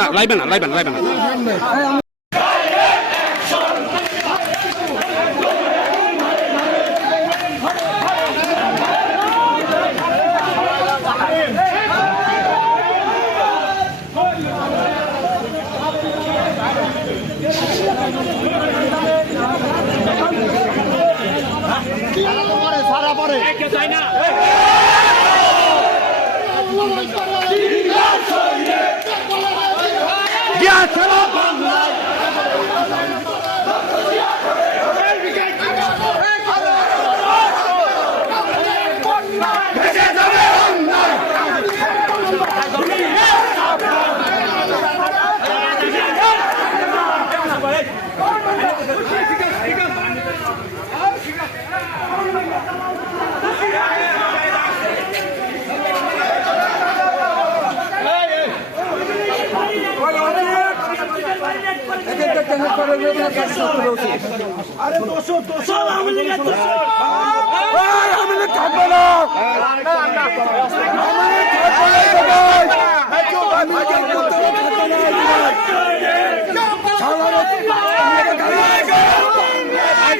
না লাইবে না। সারা পরে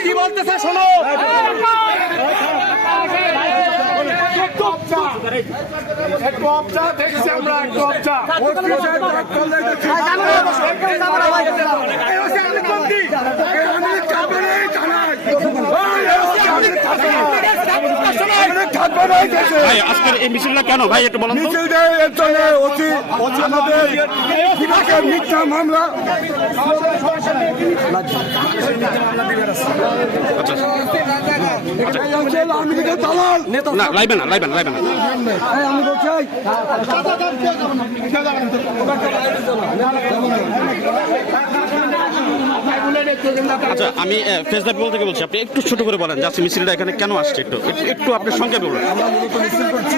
কি বলতেছে শোনো, একটু অবজা দেখছি আমরা, একটু অবজা আজকের এই মিছিলটা কেন ভাই একটু বলুন। আমাদের মিথ্যা মামলা না লাইবে না। আমি বলছি আচ্ছা, আমি ফেসবুক বল থেকে বলছি, আপনি একটু ছোট করে বলেন যে মিছিলটা এখানে কেন আসছে, একটু আপনি সংক্ষেপে বলুন। আমরা মূলত মিছিল করছি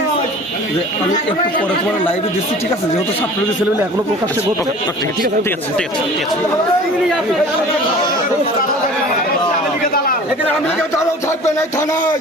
যে আমি একটু পরে তোমার লাইভে দিচ্ছি, ঠিক আছে, যেহেতু ছাত্রলীগের ছেলেমেলে এখনো প্রকাশ্যে ঘটছে। ঠিক আছে। এখানে আমেরিকা দালাল থাকবে না থানায়।